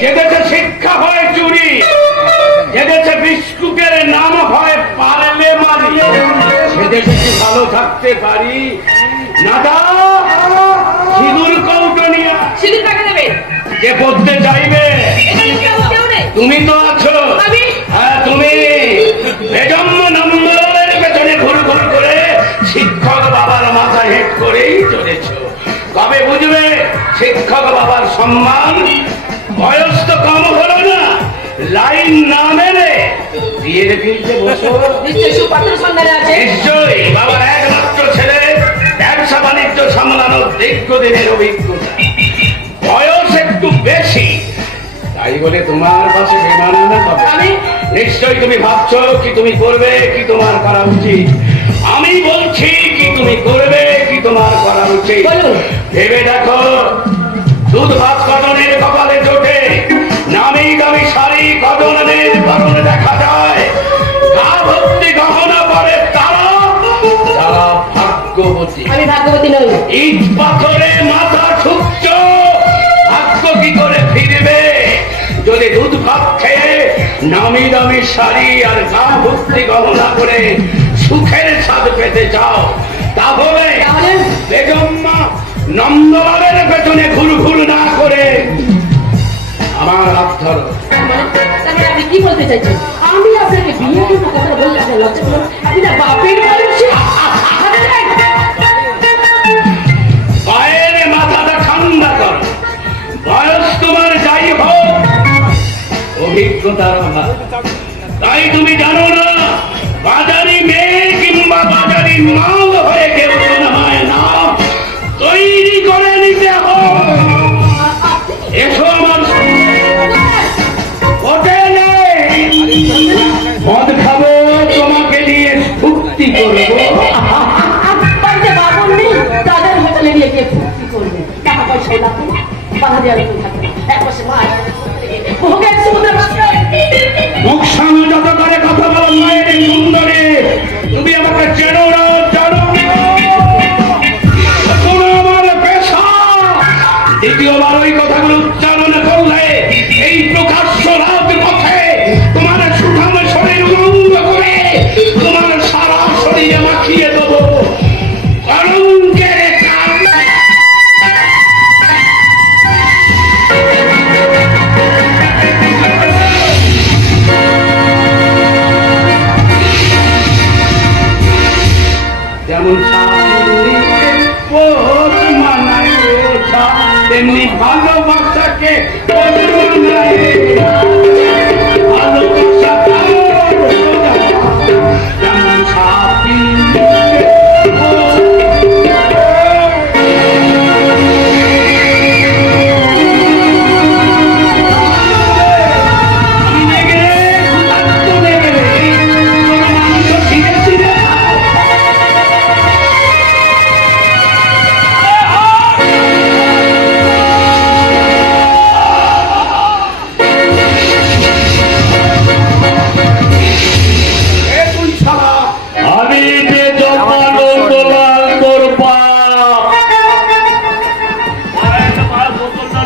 যে দেশে শিক্ষা হয় চুরি যে দেশে বিস্কুটের নাম হয় পারলে মারি সে দেশে কি ভালো থাকতে পারি? নাদা সিঁদুর কৌটো নিয়ে সিঁদুর কাকে দেবে? যে পড়তে নেই। তুমি তো আছো। হ্যাঁ তুমি। বেজন্ম নম্বরের পেছনে ঘুর ঘুর করে শিক্ষক বাবার মাথা হেট করেই চলেছ। কবে বুঝবে? শিক্ষক বাবার সম্মান লাইন না মেনে বিয়ের ফিরতে বসো। নিশ্চয় সুপাত্র সন্ধানে আছে। নিশ্চয়ই বাবার একমাত্র ছেলে ব্যবসা বাণিজ্য সামলানোর দীর্ঘদিনের অভিজ্ঞতা। বয়স একটু বেশি। তাই বলে তোমার পাশে বেমানানা হবে আমি? নিশ্চয়ই তুমি ভাবছ কি তুমি করবে কি তোমার করা উচিত? আমি বলছি কি তুমি করবে কি তোমার করা উচিত? ভেবে দেখো দুধ ভাত কটনের ভাগ্যবতী আমি ভাগ্যবতী নই। ইট পাথরে মাথা ঠুকছ ভাগ্য কি করে ফিরবে? যদি দুধ ভাত খেয়ে নামি দামি শাড়ি আর গা ভর্তি গহনা করে সুখের স্বাদ পেতে চাও তাহলে? বেগম্মা নন্দলালের পেছনে ঘুর ঘুর না করে আমার হাত ধরো। মানে আপনি কি বলতে চাইছেন আমি আপনাকে বিয়ে কথা বললে আপনার লজ্জা করুন আপনি বাপের অভিজ্ঞতার অভাব তাই তুমি জানো না, বাজারি মেয়ে কিংবা বাজারি মাল হয়ে কেউ শোনা হয় না তৈরি করে নিতে এসো আমার হোটেলে মদ খাব, তোমাকে নিয়ে ফুর্তি করব। তাদের হোটেলে নিয়ে করবে। টাকা পয়সা লাগবে বাধা। ভোগের সমুদ্র ভাষায় মুখ সামনে যত করে কথা বলো মায়ের সুন্দরী তুমি আমাকে চেনো না।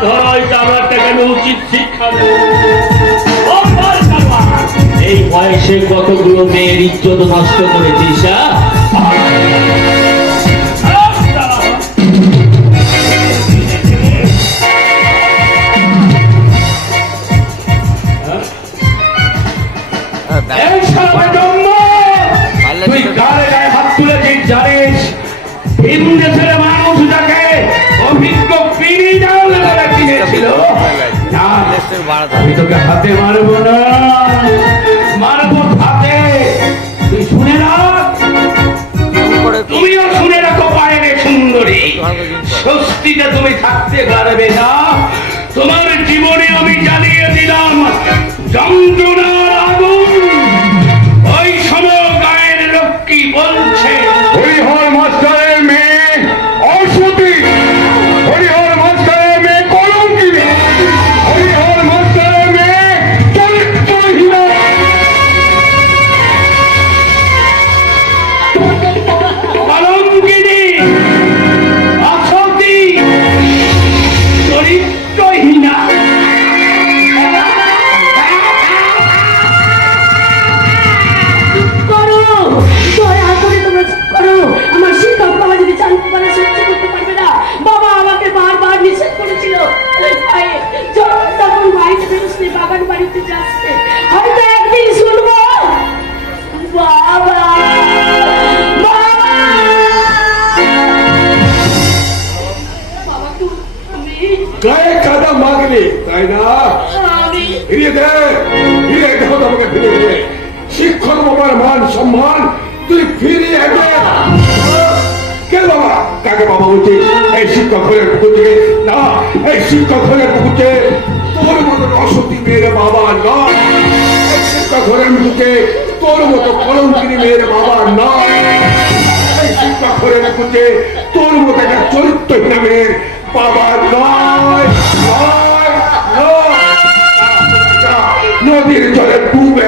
ধরো, এই চামড়াটাকে আমি উচিত শিক্ষা। এই বয়সে কতগুলো মেয়ের ইজ্জত নষ্ট করেছিস হ্যাঁ? জন্ম! তুই গায়ে গায়ে হাত তুলেছিস জানিস ভিন দেশের হাতে মারবো না। মারবো যাচ্ছে। হয়তো একদিন শুনব। বাবা গায়ে কাদা মাগলি তাই না? ফিরিয়ে দে ফিরিয়ে দেখো তোমাকে ফিরিয়ে দে। শিক্ষক বাবার মান সম্মান তুই ফিরিয়ে দে কে বাবা? কাকে বাবা বলছিস? এই শিক্ষক হলের পুকুর থেকে। না এই শিক্ষক হলের পুকুরকে তোর মতো অসতী মেয়ের বাবা নয় শিক্ষক হলের মুখে তোর মতো কলঙ্কিনী মেয়ের বাবা নয় শিক্ষা ঘরের হলের তোর মতো একটা চরিত্রহীন মেয়ের বাবা নয় নয় নয় নদীর জলে ডুবে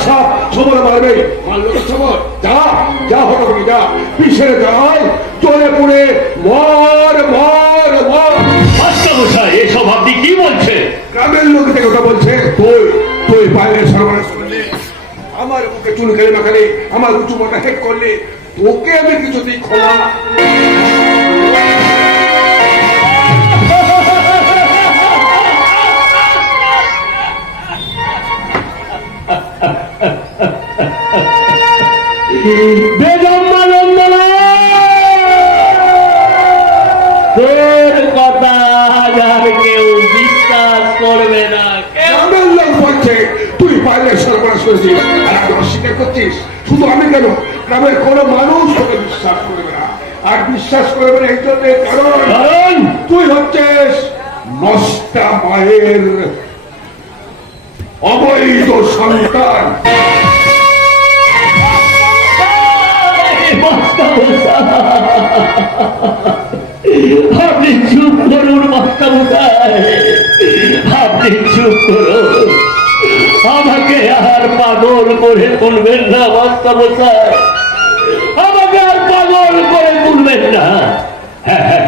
ওরা সবর মারবে মারবে সবর যা যা হলো যা। পিছের গায় চলে পড়ে মর মর মর। মাস্টারমশাই এসব আপনি কি বলছেন? গ্রামের লোক কথা বলছে তুই তুই বাইরে সর্বনাশ করলে আমার চুন খেলে মাখালে আমার উঁচু মাথা হেক করলে তোকে আমি কিছুতেই খোলা তোর কথা আর কেউ বিশ্বাস করবে না। কেউ লোক বলছে তুই বাইরে সর্বনাশ করেছিস আর আমি অস্বীকার করছিস। শুধু আমি কেন? গ্রামের কোনো মানুষ তোকে বিশ্বাস করবে না। আর বিশ্বাস করবে না এই জন্য কারণ কারণ? তুই হচ্ছিস নষ্টা মায়ের অবৈধ সন্তান। আপনি চুপ করুন মাস্টারমশাই। আপনি চুপ করুন। আমাকে আর পাগল করে তুলবেন না মাস্টারমশাই। আমাকে আর পাগল করে তুলবেন না। হ্যাঁ, হ্যাঁ,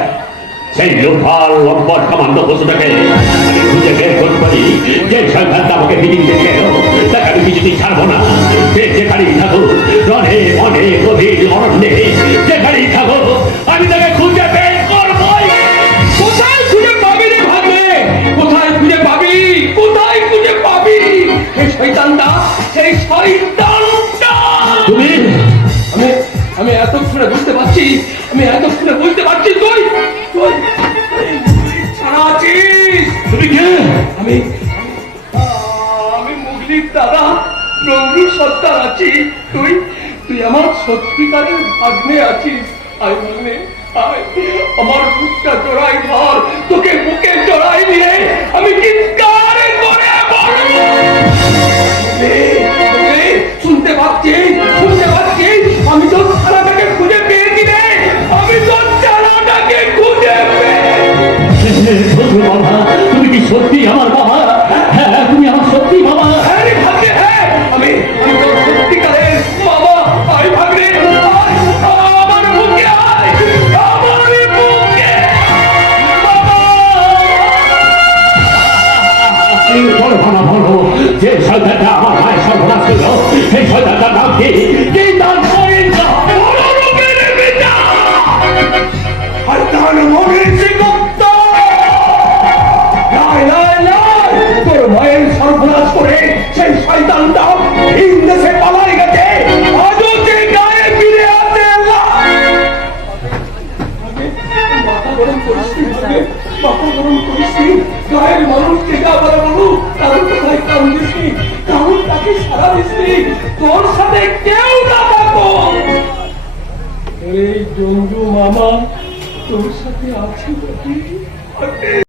সেই লোকাল লম্বর কামান্ড বসুটাকে আমি খুঁজে বের করতে পারি। যে সন্ধান আমাকে মিটিং দেখে তাকে আমি কিছুতেই ছাড়বো না। যেখানেই থাকুক রনে মনে গভীর অরণ্যে যেখানেই থাকুক আমি তাকে খুঁজে বের করবোই। কোথায় খুঁজে পাবি রে ভাবে? কোথায় খুঁজে পাবি? কোথায় খুঁজে পাবি? সেই শয়তানটা সেই শয়তানটা তুমি আমি আমি এতক্ষণে বুঝতে পারছি আমি এতক্ষণে বুঝতে পারছি তুই তুই তুই ছাড়া আছিস। তুমি কে? আমি আমি মুগলির দাদা রঙ্গু সত্তার আছি। তুই তুই আমার সত্যিকারের ভাগ্নে আছিস। আয় ভাগ্নে আয়। আমার বুকটা চড়াই ধর তোকে বুকে চড়াই নিয়ে গরম করিস নি মাথা গরম করিস গায়ের মানুষ, টেকা বলা মানুষ কারণ কোথায় কাম দিস কারণ তাকে সারা দিস তোর সাথে কেউ না থাকো এই জঙ্গু মামা, তোর সাথে আছে